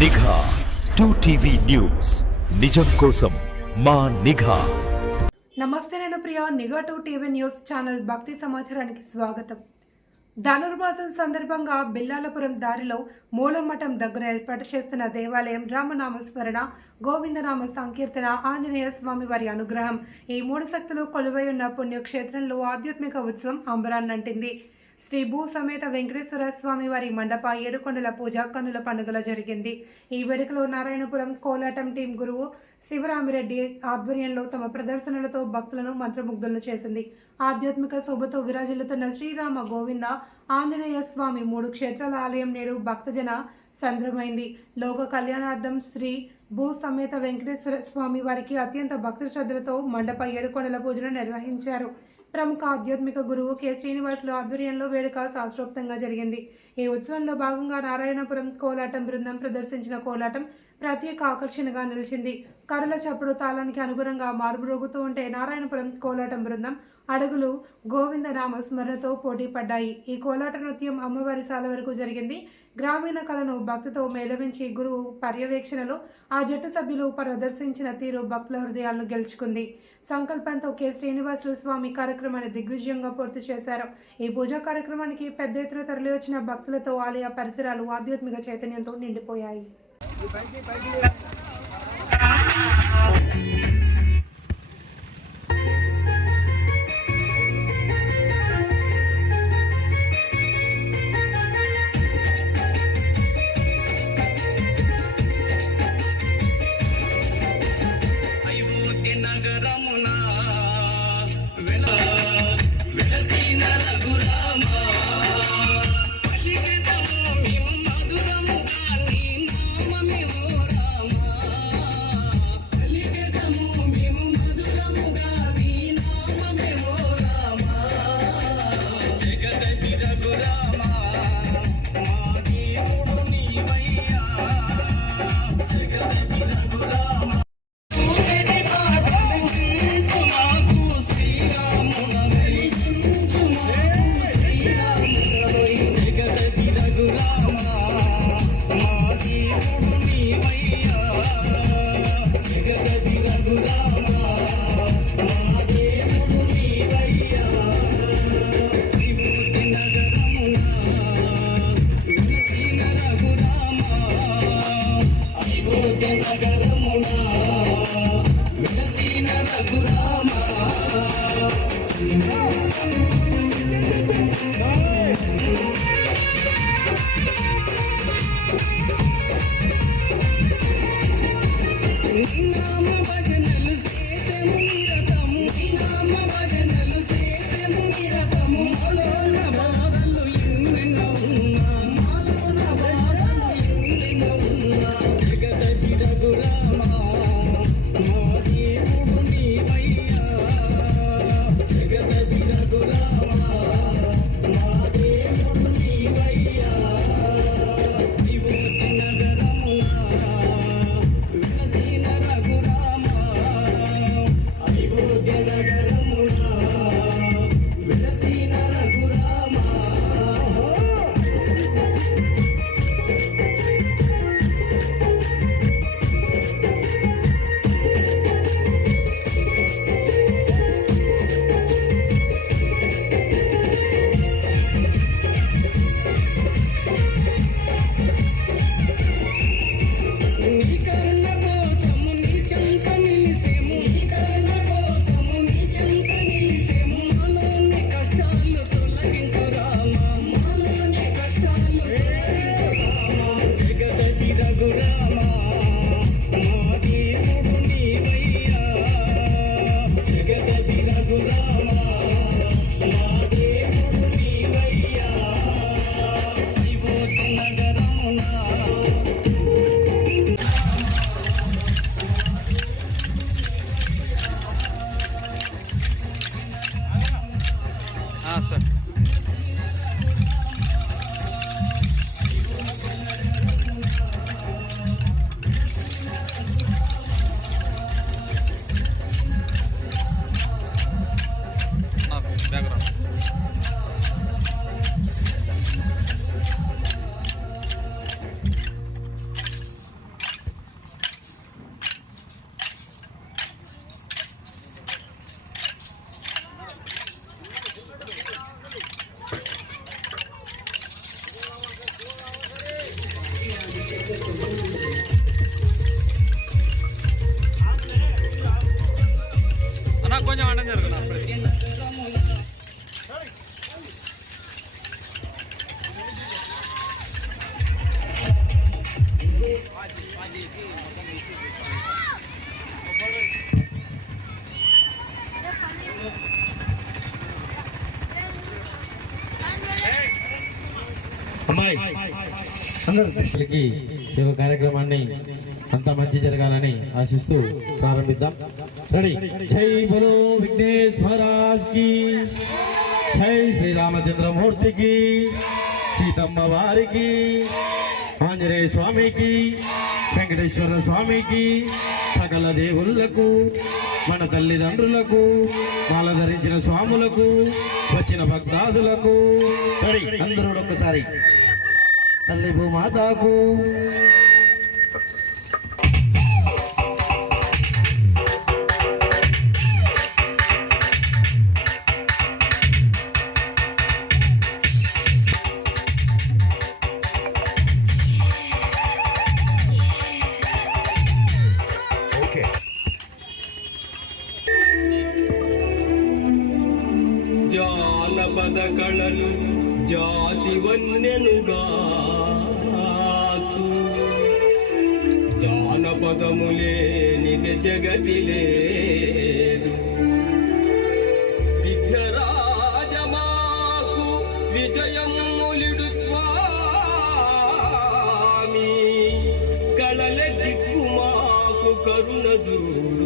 నిఘా 2TV news నిజం కోసం మా నిఘా. నమస్తే, నేను ప్రియా. నిఘా 2TV న్యూస్ ఛానల్ భక్తి సమాచారానికి స్వాగతం. ధనుర్మాసం సందర్భంగా బిల్లాలపురం దారిలో మూలమఠం దగ్గర ఏర్పాటు చేస్తున్న దేవాలయం రామనామస్మరణ, గోవిందనామ సంకీర్తన, ఆంజనేయ స్వామి వారి అనుగ్రహం, ఈ మూడు శక్తులు కొలువై ఉన్న పుణ్యక్షేత్రంలో ఆధ్యాత్మిక ఉత్సవం అంబరాన్నంటింది. శ్రీ భూ సమేత వెంకటేశ్వర స్వామి వారి మండప ఏడుకొండల పూజ కన్నుల పండుగలో జరిగింది. ఈ వేడుకలో నారాయణపురం కోలాటం టీం గురువు శివరామిరెడ్డి ఆధ్వర్యంలో తమ ప్రదర్శనలతో భక్తులను మంత్రముగ్ధులను చేసింది. ఆధ్యాత్మిక శోభతో విరాజిల్లుతున్న శ్రీరామ గోవింద ఆంజనేయ స్వామి మూడు క్షేత్రాల ఆలయం నేడు భక్తజన సంద్రమైంది. లోక కళ్యాణార్థం శ్రీ భూ సమేత వెంకటేశ్వర స్వామి వారికి అత్యంత భక్తి శ్రద్ధలతో మండప ఏడుకొండల పూజను నిర్వహించారు. ప్రముఖ ఆధ్యాత్మిక గురువు కె శ్రీనివాసులు ఆధ్వర్యంలో వేడుక శాస్త్రోక్తంగా జరిగింది. ఈ ఉత్సవంలో భాగంగా నారాయణపురం కోలాటం బృందం ప్రదర్శించిన కోలాటం ప్రత్యేక ఆకర్షణగా నిలిచింది. కర్రల చప్పుడు తాళానికి అనుగుణంగా మార్పురోగుతూ ఉంటే నారాయణపురం కోలాటం బృందం అడుగులు గోవింద నామ స్మరణతో పోటీ పడ్డాయి. ఈ కోలాట నృత్యం అమ్మవారి సాల వరకు జరిగింది. గ్రామీణ కళను భక్తితో మేళవించి గురువు పర్యవేక్షణలో ఆ జట్టు సభ్యులు ప్రదర్శించిన తీరు భక్తుల హృదయాలను గెలుచుకుంది. సంకల్పంతో కె శ్రీనివాసులు స్వామి కార్యక్రమాన్ని దిగ్విజయంగా పూర్తి చేశారు. ఈ పూజా కార్యక్రమానికి పెద్ద ఎత్తున తరలివచ్చిన భక్తులతో ఆలయ పరిసరాలు ఆధ్యాత్మిక చైతన్యంతో నిండిపోయాయి. అందరికి ఈ యొక్క కార్యక్రమాన్ని అంతా మంచి జరగాలని ఆశిస్తూ ప్రారంభిద్దాం. రెడీ. జై బలో విఘ్నేశ్ మహారాజ్ కి, జై శ్రీరామచంద్రమూర్తికి, సీతమ్మ వారికి, ఆంజనేయ స్వామికి, వెంకటేశ్వర స్వామికి, సకల దేవుళ్లకు, మన తల్లిదండ్రులకు, మాల ధరించిన స్వాములకు, వచ్చిన భక్తాదులకు. రెడీ. అందరూ ఒక్కసారి తల్లి భూమాతకు. జానపద కళలు జాతి వన్నెనుగాచు, జానపదములేనిది జగతి లేదు. విఘ్నరాజమాకు విజయములిడు స్వామి, కళల దిక్కు మాకు కరుణ చూడు.